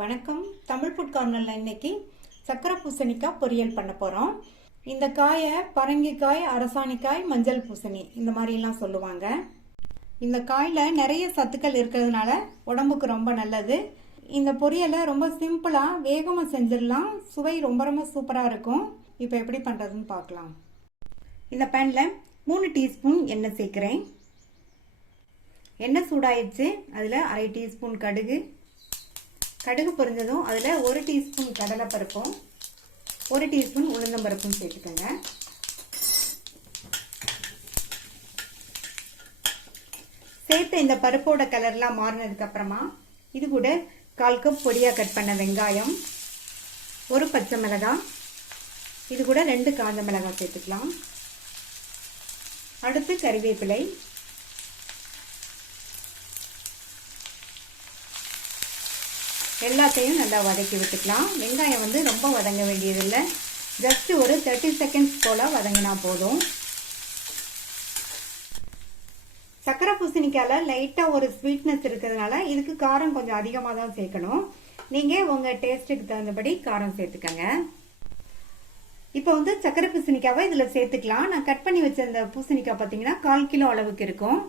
வணக்கம். தமிழ் ஃபுட் கார்னர்ல இன்னைக்கு சக்கரை பூசணிக்காய் பொரியல் பண்ண போறோம். இந்த காயை பரங்கிக்காய், அரசாணிக்காய், மஞ்சள் பூசணி இந்த மாதிரி எல்லாம் சொல்லுவாங்க. இந்த காயில நிறைய சத்துக்கள் இருக்கிறதுனால உடம்புக்கு ரொம்ப நல்லது. இந்த பொரியலை ரொம்ப சிம்பிளா வேகமா செஞ்சிடலாம். சுவை ரொம்ப ரொம்ப சூப்பரா இருக்கும். இப்போ எப்படி பண்றதுன்னு பார்க்கலாம். இந்த பேன்ல 3 டீஸ்பூன் எண்ணெய் சேர்க்கிறேன். எண்ணெய் சூடாயிடுச்சு. அதில் 1/2 டீஸ்பூன் கடுகு பொரிஞ்சதும் அதில் 1 டீஸ்பூன் கடலைப்பருப்பும் 1 டீஸ்பூன் உளுந்தம்பருப்பும் சேர்த்துக்கோங்க. சேர்த்த இந்த பருப்போட கலர்லாம் மாறினதுக்கு அப்புறமா இது கூட 1/4 கப் பொடியாக கட் பண்ண வெங்காயம், 1 பச்சை மிளகாய், இது கூட 2 காஞ்ச மிளகாய் சேர்த்துக்கலாம். அடுத்து கறிவேப்பிலை, எல்லாத்தையும் நல்லா வதக்கி விட்டுக்கலாம். வெங்காயம் ரொம்ப வதங்க வேண்டியதில்லை. ஜஸ்ட் ஒரு 30 செகண்ட்ஸ் போல வதங்கினா போதும். சக்கரை பூசணிக்காயில் லைட்டாக ஒரு ஸ்வீட்னஸ் இருக்கிறதுனால இதுக்கு காரம் கொஞ்சம் அதிகமாக தான் சேர்க்கணும். நீங்கள் உங்கள் டேஸ்ட்டுக்கு தகுந்தபடி காரம் சேர்த்துக்கங்க. இப்போ சக்கரை பூசணிக்காவை இதில் சேர்த்துக்கலாம். நான் கட் பண்ணி வச்ச இந்த பூசணிக்காய் பார்த்தீங்கன்னா 1/4 கிலோ அளவுக்கு இருக்கும்.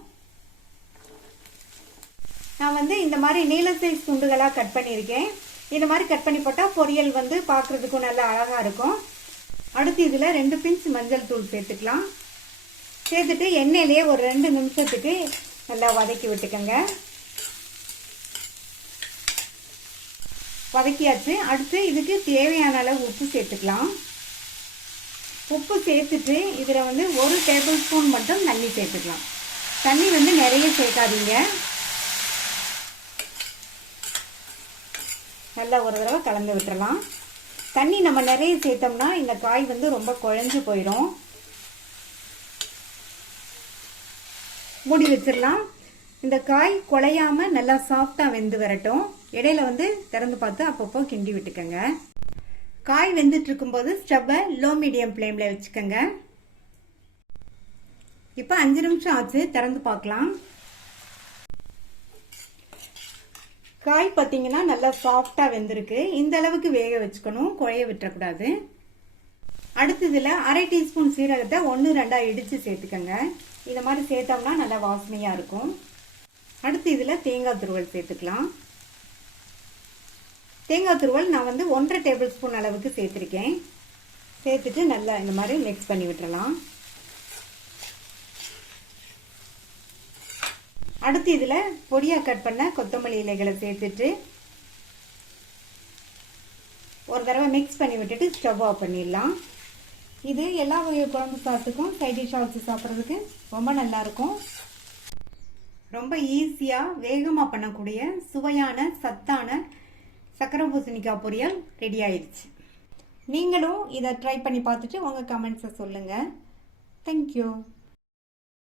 நான் இந்த மாதிரி நீல சைஸ் துண்டுகளாக கட் பண்ணியிருக்கேன். இந்த மாதிரி கட் பண்ணி போட்டால் பொரியல் பார்க்குறதுக்கும் நல்லா அழகாக இருக்கும். அடுத்து இதில் 2 பிஞ்ச் மஞ்சள் தூள் சேர்த்துக்கலாம். சேர்த்துட்டு எண்ணெயிலேயே ஒரு 2 நிமிஷத்துக்கு நல்லா வதக்கி விட்டுக்கோங்க. வதக்கியாச்சு. அடுத்து இதுக்கு தேவையான அளவு உப்பு சேர்த்துக்கலாம். உப்பு சேர்த்துட்டு இதில் 1 டேபிள் ஸ்பூன் மட்டும் தண்ணி சேர்த்துக்கலாம். தண்ணி நிறைய சேர்க்காதீங்க. நல்லா ஒரு தடவை கலந்து விட்டுறலாம். தண்ணி நம்ம நிறைய சேர்த்தோம்னா இந்த காய் ரொம்ப குழஞ்சு போயிடும். மூடி வச்சிடலாம். இந்த காய் குழையாம நல்லா சாஃப்டா வெந்து வரட்டும். இடையில திறந்து பார்த்து அப்பப்போ கிண்டி விட்டுக்கங்க. காய் வெந்துட்டு இருக்கும்போது ஸ்டவ்வை லோ மீடியம் ஃப்ளேம்ல வச்சுக்கோங்க. இப்போ 5 நிமிஷம் ஆச்சு. திறந்து பார்க்கலாம். காய் பார்த்தீங்கன்னா நல்லா சாஃப்டா வெந்திருக்கு. இந்த அளவுக்கு வேக வச்சுக்கணும், குழைய விட்டுறக்கூடாது. அடுத்து இதில் 1/2 டீஸ்பூன் சீரகத்தை 1-2 இடிச்சு சேர்த்துக்கங்க. இந்த மாதிரி சேர்த்தோம்னா நல்லா வாசனையா இருக்கும். அடுத்து இதில் தேங்காய் துருவல் சேர்த்துக்கலாம். தேங்காய் துருவல் நான் 1/2 டேபிள் ஸ்பூன் அளவுக்கு சேர்த்துருக்கேன். சேர்த்துட்டு நல்லா இந்த மாதிரி மிக்ஸ் பண்ணி விட்டுறலாம். அடுத்து இதில் பொடியாக கட் பண்ண கொத்தமல்லி இலைகளை சேர்த்துட்டு ஒரு தடவை மிக்ஸ் பண்ணி விட்டுட்டு ஸ்டவ் ஆஃப் பண்ணிடலாம். இது எல்லா வகை குழம்பு சாதத்துக்கும் சைட் டிஷ்ஷாக வச்சு சாப்பிட்றதுக்கு ரொம்ப நல்லாயிருக்கும். ரொம்ப ஈஸியாக வேகமாக பண்ணக்கூடிய சுவையான சத்தான சக்கரை பூசணிக்காய் பொரியல் ரெடி ஆயிடுச்சு. நீங்களும் இதை ட்ரை பண்ணி பார்த்துட்டு உங்கள் கமெண்ட்ஸை சொல்லுங்கள். தேங்க்யூ.